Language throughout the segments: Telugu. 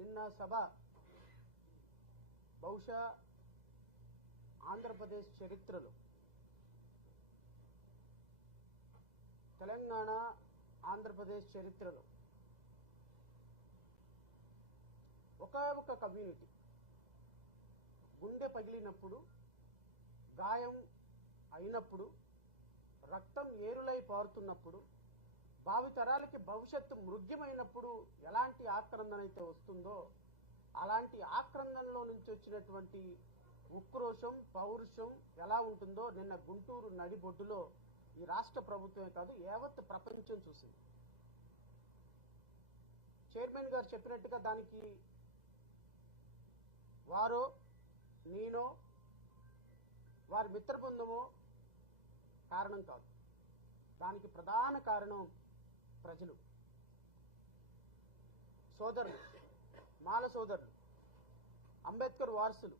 నిన్న సభ బహుశా ఆంధ్రప్రదేశ్ చరిత్రలో తెలంగాణ ఆంధ్రప్రదేశ్ చరిత్రలో ఒక కమ్యూనిటీ గుండె పగిలినప్పుడు గాయం అయినప్పుడు రక్తం ఏరులై పారుతున్నప్పుడు భావితరాలకి భవిష్యత్తు మృగ్యమైనప్పుడు ఎలాంటి ఆక్రందన అయితే వస్తుందో అలాంటి ఆక్రందనలో నుంచి వచ్చినటువంటి ఉక్రోషం పౌరుషం ఎలా ఉంటుందో నిన్న గుంటూరు నడిబొడ్డులో ఈ రాష్ట్ర ప్రభుత్వమే కాదు యావత్ ప్రపంచం చూసింది. చైర్మన్ గారు చెప్పినట్టుగా దానికి వారో నేనో వారి మిత్ర బృందమో కారణం కాదు. దానికి ప్రధాన కారణం ప్రజలు, సోదరులు, మాల సోదరులు, అంబేద్కర్ వారసులు,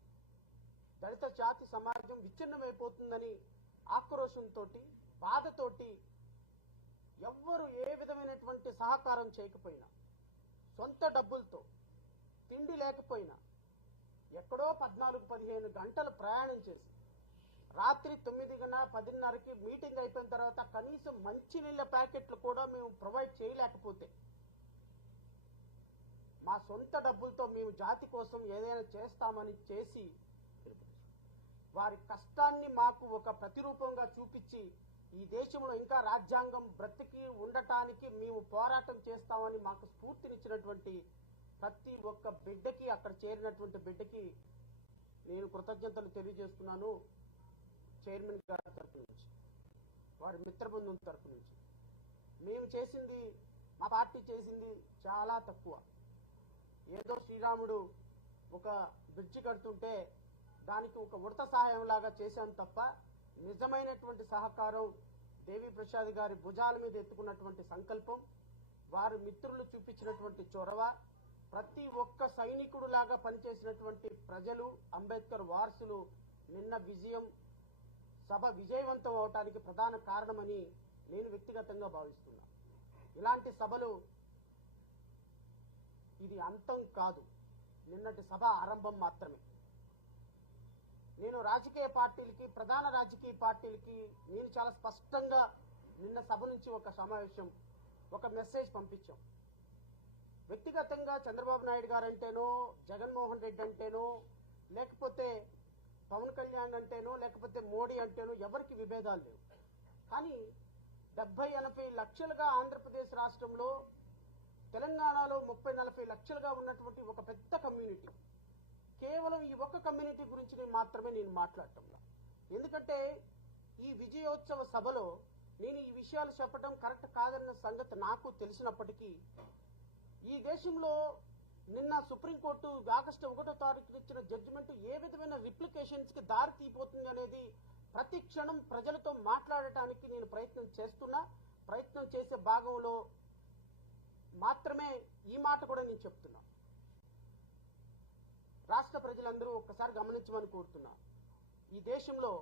దళిత జాతి సమాజం విచ్ఛిన్నమైపోతుందని ఆక్రోశంతో బాధతోటి ఎవ్వరు ఏ విధమైనటువంటి సహకారం చేయకపోయినా సొంత డబ్బులతో తిండి లేకపోయినా ఎక్కడో 14-15 గంటలు ప్రయాణం చేసి రాత్రి 9:10కి మీటింగ్ అయిపోయిన తర్వాత కనీసం మంచినీళ్ళ ప్యాకెట్లు కూడా మేము ప్రొవైడ్ చేయలేకపోతే మా సొంత డబ్బులతో మేము జాతి కోసం ఏదైనా చేస్తామని చేసి వారి కష్టాన్ని మాకు ఒక ప్రతిరూపంగా చూపించి ఈ దేశంలో ఇంకా రాజ్యాంగం బ్రతికి ఉండటానికి మేము పోరాటం చేస్తామని మాకు స్ఫూర్తినిచ్చినటువంటి ప్రతి ఒక్క బిడ్డకి, అక్కడ చేరినటువంటి బిడ్డకి నేను కృతజ్ఞతలు తెలియజేస్తున్నాను. చైర్మన్ గారి తరఫు నుంచి, వారి మిత్ర బృందం తరఫు నుంచి. మేము చేసింది, మా పార్టీ చేసింది చాలా తక్కువ. ఏదో శ్రీరాముడు ఒక బ్రిడ్జి కడుతుంటే దానికి ఒక ఉడత సహాయం లాగా చేశాం తప్ప నిజమైనటువంటి సహకారం దేవి ప్రసాద్ గారి భుజాల మీద ఎత్తుకున్నటువంటి సంకల్పం, వారి మిత్రులు చూపించినటువంటి చొరవ, ప్రతి ఒక్క సైనికుడు లాగా పనిచేసినటువంటి ప్రజలు, అంబేద్కర్ వారసులు నిన్న సభ విజయవంతం అవటానికి ప్రధాన కారణమని నేను వ్యక్తిగతంగా భావిస్తున్నా. ఇలాంటి సభలు ఇది అంతం కాదు, నిన్నటి సభ ఆరంభం మాత్రమే. నేను రాజకీయ పార్టీలకి, ప్రధాన రాజకీయ పార్టీలకి నేను చాలా స్పష్టంగా నిన్న సభ నుంచి ఒక సమావేశం, ఒక మెసేజ్ పంపించాం. వ్యక్తిగతంగా చంద్రబాబు నాయుడు గారు అంటేనో, జగన్మోహన్ రెడ్డి అంటేనో, లేకపోతే పవన్ కళ్యాణ్ అంటేనో, లేకపోతే మోడీ అంటేనో ఎవరికి విభేదాలు లేవు. కానీ 70-80 లక్షలుగా ఆంధ్రప్రదేశ్ రాష్ట్రంలో, తెలంగాణలో 30-40 లక్షలుగా ఉన్నటువంటి ఒక పెద్ద కమ్యూనిటీ, కేవలం ఈ ఒక్క కమ్యూనిటీ గురించి మాత్రమే నేను మాట్లాడటంలా. ఎందుకంటే ఈ విజయోత్సవ సభలో నేను ఈ విషయాలు చెప్పడం కరెక్ట్ కాదన్న సంగతి నాకు తెలిసినప్పటికీ, ఈ దేశంలో నిన్న సుప్రీంకోర్టు ఆగస్టు 1వ తారీఖున ఇచ్చిన జడ్జిమెంట్ ఏ విధమైన రిప్లికేషన్స్ కి దారి తీయబోతుంది అనేది ప్రతి క్షణం ప్రజలతో మాట్లాడటానికి నేను ప్రయత్నం చేసే భాగంలో మాత్రమే ఈ మాట కూడా నేను చెప్తున్నా. రాష్ట్ర ప్రజలందరూ ఒక్కసారి గమనించమని కోరుతున్నా. ఈ దేశంలో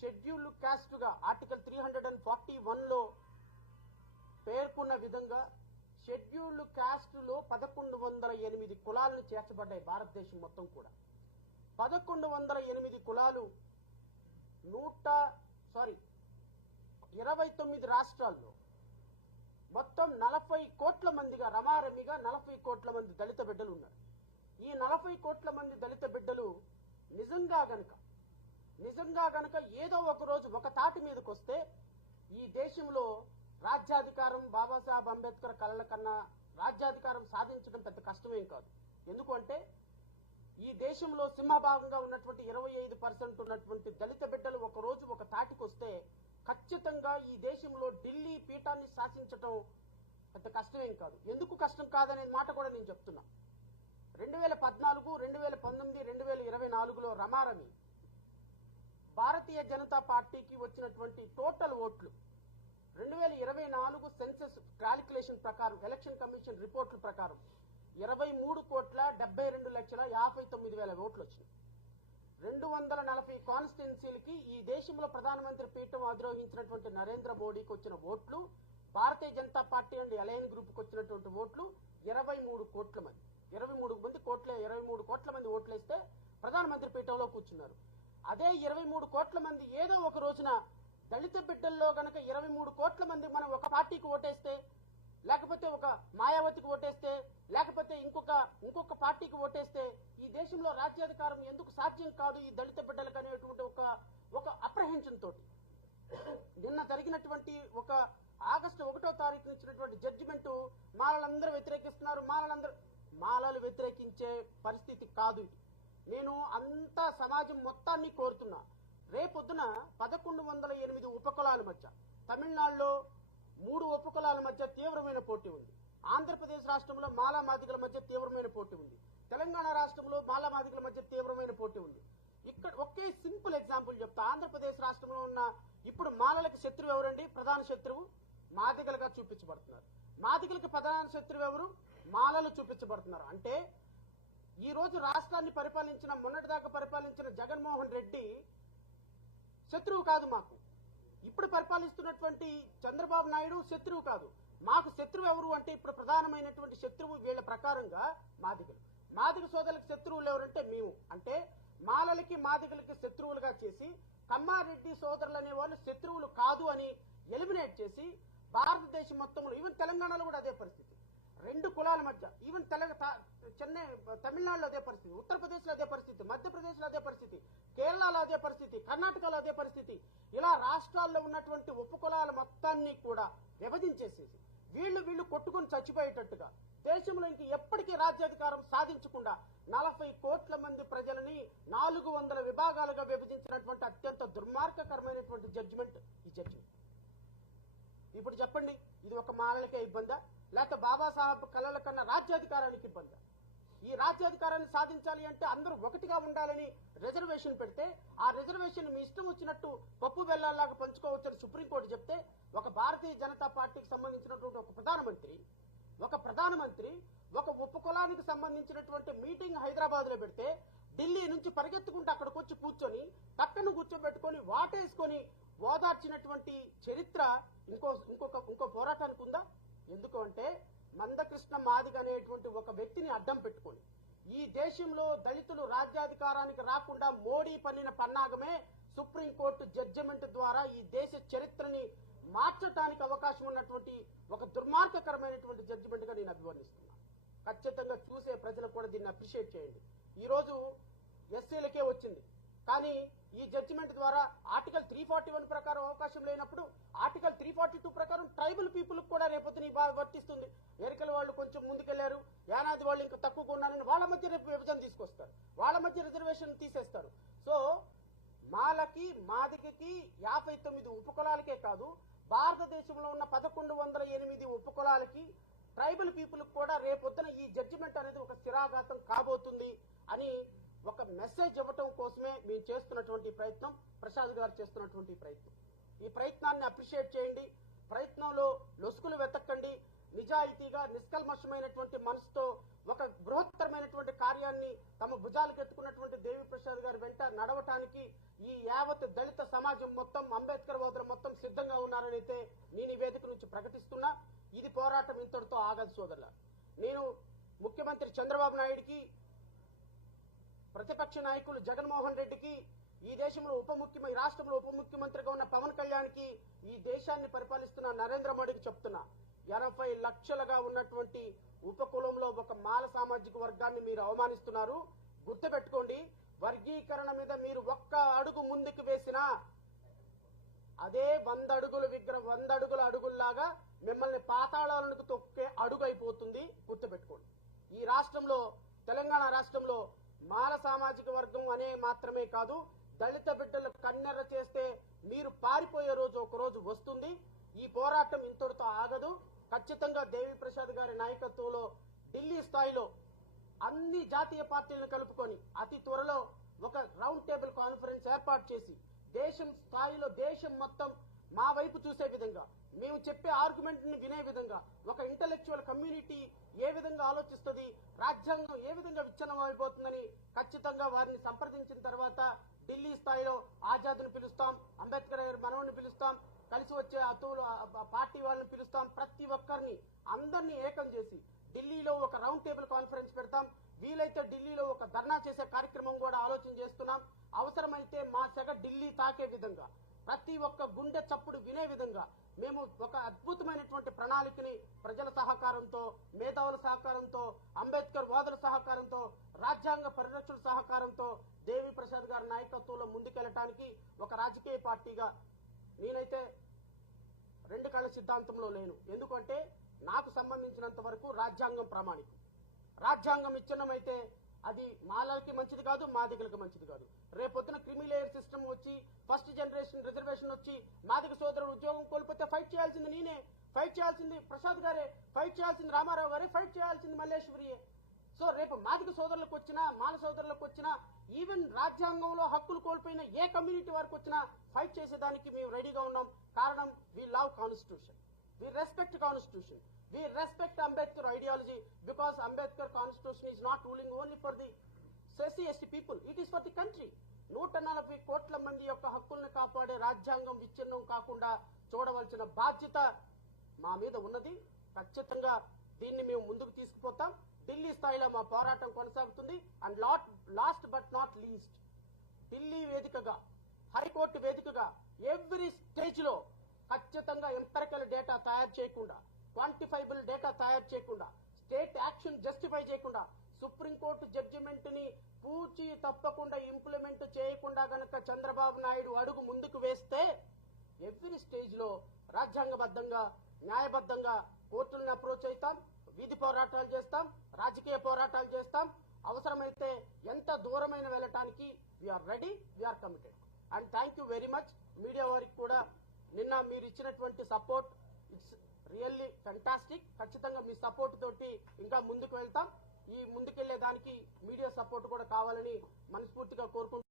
షెడ్యూల్డ్ కాస్ట్ గా ఆర్టికల్ 341లో పేర్కొన్న విధంగా షెడ్యూల్డ్ కాస్ట్ లో 1108 కులాలను చేర్చబడ్డాయి. భారతదేశం మొత్తం కూడా 1108 కులాలు 29 రాష్ట్రాల్లో మొత్తం 40 కోట్ల మందిగా, రమారమిగా 40 కోట్ల మంది దళిత బిడ్డలు ఉన్నారు. ఈ 40 కోట్ల మంది దళిత బిడ్డలు నిజంగా గనక ఏదో ఒక రోజు ఒక తాటి మీదకి వస్తే ఈ దేశంలో రాజ్యాధికారం, బాబాసాహెబ్ అంబేద్కర్ కలల కన్నా రాజ్యాధికారం సాధించడం పెద్ద కష్టమేం కాదు. ఎందుకంటే ఈ దేశంలో సింహభాగంగా ఉన్నటువంటి 25% ఉన్నటువంటి దళిత బిడ్డలు ఒక రోజు ఒక తాటికి వస్తే ఖచ్చితంగా ఈ దేశంలో ఢిల్లీ పీఠాన్ని శాసించటం పెద్ద కష్టమేం కాదు. ఎందుకు కష్టం కాదనే మాట కూడా నేను చెప్తున్నా. 2014, 2019, 2024లో రమారమి భారతీయ జనతా పార్టీకి వచ్చినటువంటి టోటల్ ఓట్లు 2024 సెన్సస్ క్యాలిక్యులేషన్ ప్రకారం, ఎలక్షన్ కమిషన్ రిపోర్టుల ప్రకారం 23,72,59,000 ఓట్లు వచ్చినాయి. 240 కాన్స్టిట్యున్సీలకి ఈ దేశంలో ప్రధానమంత్రి పీఠం అధిరోహించినటువంటి నరేంద్ర మోడీకి వచ్చిన ఓట్లు, Bharatiya Janata Party and align group కు వచ్చినటువంటి ఓట్లు 23 కోట్ల మంది. 23 కోట్ల మంది ఓట్లేస్తే ప్రధానమంత్రి పీఠంలో కూర్చున్నారు. అదే 23 కోట్ల మంది ఏదో ఒక రోజున దళిత బిడ్డల్లో గనక 23 కోట్ల మంది మనం ఒక పార్టీకి ఓటేస్తే, లేకపోతే ఒక మాయావతికి ఓటేస్తే, లేకపోతే ఇంకొక పార్టీకి ఓటేస్తే ఈ దేశంలో రాజ్యాధికారం ఎందుకు సాధ్యం కాదు ఈ దళిత బిడ్డలకు అనేటువంటి ఒక అప్రహెన్షన్ తోటి నిన్న జరిగినటువంటి ఒక ఆగస్టు 1వ తారీఖున ఇచ్చినటువంటి జడ్జిమెంట్ మాలలందరూ వ్యతిరేకిస్తున్నారు. మాలలు వ్యతిరేకించే పరిస్థితి కాదు. నేను అంతా సమాజం మొత్తాన్ని కోరుతున్నా. రేపొద్దున 1108 ఉపకులాల మధ్య, తమిళనాడులో 3 ఉపకులాల మధ్య తీవ్రమైన పోటీ ఉంది. ఆంధ్రప్రదేశ్ రాష్ట్రంలో మాలా మాదిగల మధ్య తీవ్రమైన పోటీ ఉంది. తెలంగాణ రాష్ట్రంలో మాలా మాదిగల మధ్య తీవ్రమైన పోటీ ఉంది. ఇక్కడ ఒకే సింపుల్ ఎగ్జాంపుల్ చెప్తా. ఆంధ్రప్రదేశ్ రాష్ట్రంలో ఉన్న ఇప్పుడు మాలలకు శత్రువు ఎవరండి? ప్రధాన శత్రువు మాదిగలుగా చూపించబడుతున్నారు. మాదిగలకు ప్రధాన శత్రువు ఎవరు? మాలలు చూపించబడుతున్నారు. అంటే ఈ రోజు రాష్ట్రాన్ని మొన్నటిదాకా పరిపాలించిన జగన్మోహన్ రెడ్డి శత్రువు కాదు మాకు. ఇప్పుడు పరిపాలిస్తున్నటువంటి చంద్రబాబు నాయుడు శత్రువు కాదు. మాకు శత్రువు ఎవరు అంటే ఇప్పుడు ప్రధానమైనటువంటి శత్రువు వీళ్ల ప్రకారంగా మాదిగలు. మాదిగ సోదరులకు శత్రువులు ఎవరంటే మేము. అంటే మాలలకి మాదిగలకి శత్రువులుగా చేసి కమ్మారెడ్డి సోదరులు అనే వాళ్ళు శత్రువులు కాదు అని ఎలిమినేట్ చేసి భారతదేశం మొత్తంలో, ఈవెన్ తెలంగాణలో కూడా అదే పరిస్థితి. 2 కులాల మధ్య, ఈవెన్ తమిళనాడులో అదే పరిస్థితి, ఉత్తరప్రదేశ్ లో అదే పరిస్థితి, మధ్యప్రదేశ్ లో అదే పరిస్థితి, కేరళలో అదే పరిస్థితి, కర్ణాటకలో అదే పరిస్థితి. ఇలా రాష్ట్రాల్లో ఉన్నటువంటి ఉపకులాల మొత్తాన్ని కూడా విభజించేసేసి వీళ్ళు కొట్టుకుని చచ్చిపోయేటట్టుగా దేశంలో ఇంక ఎప్పటికీ రాజ్యాధికారం సాధించకుండా 40 కోట్ల మంది ప్రజలని 400 విభాగాలుగా విభజించినటువంటి అత్యంత దుర్మార్గకరమైనటువంటి జడ్జిమెంట్ ఈ జడ్జిమెంట్. ఇప్పుడు చెప్పండి, ఇది ఒక మాలలకే ఇబ్బందా, లేకపోతే బాబాసాహెబ్ కలల కన్నా రాజ్యాధికారానికి ఇబ్బందా? ఈ రాజ్యాధికారాన్ని సాధించాలి అంటే అందరూ ఒకటిగా ఉండాలని రిజర్వేషన్ పెడితే ఆ రిజర్వేషన్ మీ ఇష్టం వచ్చినట్టు పప్పు బెల్లాల్లాగా పంచుకోవచ్చని సుప్రీంకోర్టు చెప్తే ఒక భారతీయ జనతా పార్టీకి సంబంధించినటువంటి ఒక ప్రధానమంత్రి ఒక ఉపకులానికి సంబంధించినటువంటి మీటింగ్ హైదరాబాద్ లో పెడితే ఢిల్లీ నుంచి పరిగెత్తుకుంటూ అక్కడికి వచ్చి కూర్చొని పక్కన కూర్చోబెట్టుకొని వాటేసుకొని ఓదార్చినటువంటి చరిత్ర ఇంకో పోరాటానికి ఉందా? ఎందుకు అంటే మందకృష్ణ మాదిగ అనేటువంటి ఒక వ్యక్తిని అడ్డం పెట్టుకొని ఈ దేశంలో దళితులు రాజ్యాధికారానికి రాకుండా మోడీ పన్నిన పన్నాగమే సుప్రీంకోర్టు జడ్జిమెంట్ ద్వారా ఈ దేశ చరిత్రని మార్చడానికి అవకాశం ఉన్నటువంటి ఒక దుర్మార్గకరమైనటువంటి జడ్జిమెంట్ గా నేను అభివర్ణిస్తున్నాను. ఖచ్చితంగా చూసే ప్రజలు కూడా దీన్ని అప్రిషియేట్ చేయండి. ఈ రోజు ఎస్సీలకే వచ్చింది, కానీ ఈ జడ్జిమెంట్ ద్వారా ఆర్టికల్ 341 ప్రకారం అవకాశం లేనప్పుడు ఆర్టికల్ 342 ప్రకారం ట్రైబల్ పీపుల్ కూడా రేపొద్దున వర్తిస్తుంది. ఎరికల వాళ్ళు కొంచెం ముందుకెళ్లారు, యానాది వాళ్ళు ఇంకా తక్కువగా ఉన్నారని వాళ్ళ మధ్య రేపు విభజన తీసుకొస్తారు, వాళ్ళ మధ్య రిజర్వేషన్ తీసేస్తారు. సో మాలకి మాదిగకి 59 ఉపకులాలకే కాదు, భారతదేశంలో ఉన్న 1108 ఉపకులాలకి ట్రైబల్ పీపుల్ కూడా రేపొద్దున ఈ జడ్జిమెంట్ అనేది ఒక స్థిరాఘాతం కాబోతుంది అని ఒక మెసేజ్ ఇవ్వటం కోసమే మేము చేస్తున్నటువంటి ప్రయత్నం, ప్రసాద్ గారు చేస్తున్నటువంటి ప్రయత్నం. ఈ ప్రయత్నాన్ని అప్రిషియేట్ చేయండి. ప్రయత్నంలో లొసుకులు వెతకండి. నిజాయితీగా నిష్కల్మషమైనటువంటి మనసుతో ఒక బృహత్తరమైనటువంటి కార్యాన్ని తమ భుజాలకు ఎత్తుకున్నటువంటి దేవి ప్రసాద్ గారి వెంట నడవటానికి ఈ యావత్ దళిత సమాజం మొత్తం, అంబేద్కర్ ఓదరు మొత్తం సిద్ధంగా ఉన్నారనైతే నేను ఈ వేదిక నుంచి ప్రకటిస్తున్నా. ఇది పోరాటం ఇంతటితో ఆగదు సోదరుల. నేను ముఖ్యమంత్రి చంద్రబాబు నాయుడికి, ప్రతిపక్ష నాయకులు జగన్మోహన్ రెడ్డికి, ఈ దేశంలో రాష్ట్రంలో ఉప ముఖ్యమంత్రిగా ఉన్న పవన్ కళ్యాణ్కి, ఈ దేశాన్ని పరిపాలిస్తున్న నరేంద్ర మోడీకి చెప్తున్నా, 80 లక్షలుగా ఉన్నటువంటి ఉపకులంలో ఒక మాల సామాజిక వర్గాన్ని మీరు అవమానిస్తున్నారు. గుర్తుపెట్టుకోండి, వర్గీకరణ మీద మీరు ఒక్క అడుగు ముందుకు వేసినా అదే 100 అడుగుల అడుగుల్లాగా మిమ్మల్ని పాతాళాలకు తొక్కే అడుగు అయిపోతుంది. గుర్తుపెట్టుకోండి. ఈ రాష్ట్రంలో, తెలంగాణ రాష్ట్రంలో మాల సామాజిక వర్గం అనే మాత్రమే కాదు, దళిత బిడ్డలు కన్నెర్ర చేస్తే మీరు పారిపోయే రోజు ఒక రోజు వస్తుంది. ఈ పోరాటం ఇంతటితో ఆగదు. ఖచ్చితంగా దేవి ప్రసాద్ గారి నాయకత్వంలో ఢిల్లీ స్థాయిలో అన్ని జాతీయ పార్టీలను కలుపుకొని అతి త్వరలో ఒక రౌండ్ టేబుల్ కాన్ఫరెన్స్ ఏర్పాటు చేసి దేశం స్థాయిలో దేశం మొత్తం మా వైపు చూసే విధంగా, మేము చెప్పే ఆర్గ్యుమెంట్ ని వినే విధంగా, ఒక ఇంటలెక్చువల్ కమ్యూనిటీ ఏ విధంగా ఆలోచిస్తుంది, రాజ్యాంగం ఏ విధంగా విచ్ఛిన్నం అయిపోతుందని ఖచ్చితంగా వారిని సంప్రదించిన తర్వాత ఢిల్లీ స్థాయిలో ఆజాద్ను పిలుస్తాం, అంబేద్కర్ మనవడిని పిలుస్తాం, కలిసి వచ్చే అతువులు పార్టీ వాళ్ళని పిలుస్తాం, ప్రతి ఒక్కరిని అందరినీ ఏకం చేసి ఢిల్లీలో ఒక రౌండ్ టేబుల్ కాన్ఫరెన్స్ పెడతాం. వీలైతే ఢిల్లీలో ఒక ధర్నా చేసే కార్యక్రమం కూడా ఆలోచన చేస్తున్నాం. అవసరమైతే మా సెగ ఢిల్లీ తాకే విధంగా, ప్రతి ఒక్క గుండె చప్పుడు వినే విధంగా మేము ఒక అద్భుతమైనటువంటి ప్రణాళికని ప్రజల సహకారంతో, మేధావుల సహకారంతో, అంబేద్కర్ వాదుల సహకారంతో, రాజ్యాంగ పరిరక్షణ సహకారంతో దేవి ప్రసాద్ గారి నాయకత్వంలో ముందుకెళ్లడానికి ఒక రాజకీయ పార్టీగా నేనైతే రెండు కళ్ళ సిద్ధాంతంలో లేను. ఎందుకంటే నాకు సంబంధించినంత వరకు రాజ్యాంగం ప్రామాణికం. రాజ్యాంగం ఇచ్చినమైతే అది మాలకి మంచిది కాదు, మాదిగలకు మంచిది కాదు. రేపొద్దున క్రిమి లేయర్ సిస్టమ్ వచ్చి, ఫస్ట్ జనరేషన్ రిజర్వేషన్ వచ్చి మాదిగ సోదరుడు ఉద్యోగం కోల్పోతే ఫైట్ చేయాల్సింది నేనే, ఫైట్ చేయాల్సింది ప్రసాద్ గారే, ఫైట్ చేయాల్సింది రామారావు గారే, ఫైట్ చేయాల్సింది మల్లేశ్వరియే. సో రేపు మాదిగ సోదరులకు వచ్చినా, మాల సోదరులకు వచ్చినా, ఈవెన్ రాజ్యాంగంలో హక్కులు కోల్పోయిన ఏ కమ్యూనిటీ వారికి వచ్చినా ఫైట్ చేసేదానికి మేము రెడీగా ఉన్నాం. కారణం, we love constitution, we respect constitution, we respect Ambedkar ideology, because Ambedkar constitution is not ruling only for the SC people, it is for the country. 140 కోట్ల మంది యొక్క హక్కుల్ని కాపాడే రాజ్యాంగం విచ్ఛిన్నం కాకుండా చూడవలసిన బాధ్యత మా మీద ఉన్నది. ఖచ్చితంగా దీన్ని మేము ముందుకు తీసుకుపోతాం. ఢిల్లీ స్థాయిలో మా పోరాటం కొనసాగుతుంది. And last but not least, Delhi వేదికగా, హైకోర్టు వేదికగా ఎవ్రీ స్టేజ్ లో ఖచ్చితంగా ఎంపరికల్ డేటా తయారు చేయకుండా, క్వాంటిఫైబుల్ డేటా తయారు చేయకుండా, స్టేట్ యాక్షన్ జస్టిఫై చేయకుండా, సుప్రీంకోర్టు జడ్జిమెంట్ ని పూచి తప్పకుండా ఇంప్లిమెంట్ చేయకుండా గనక చంద్రబాబు నాయుడు అడుగు ముందుకు వేస్తే ఎవ్రీ స్టేజ్ లో రాజ్యాంగబద్ధంగా, న్యాయబద్ధంగా కోర్టులను అప్రోచ్ అవుతాం, వీధి పోరాటాలు చేస్తాం, రాజకీయ పోరాటాలు చేస్తాం. అవసరమైతే ఎంత దూరమైన వెళ్ళటానికి we're ready, we're committed. And thank you very much media వారికి కూడా. నిన్న మీరు ఇచ్చినటువంటి సపోర్ట్, ఇట్స్ రియల్లీ ఫెంటాస్టిక్. ఖచ్చితంగా మీ సపోర్ట్ తోటి ఇంకా ముందుకు వెళ్తాం. ఈ ముందుకెళ్లే దానికి మీడియా సపోర్ట్ కూడా కావాలని మనస్ఫూర్తిగా కోరుకుంటున్నాం.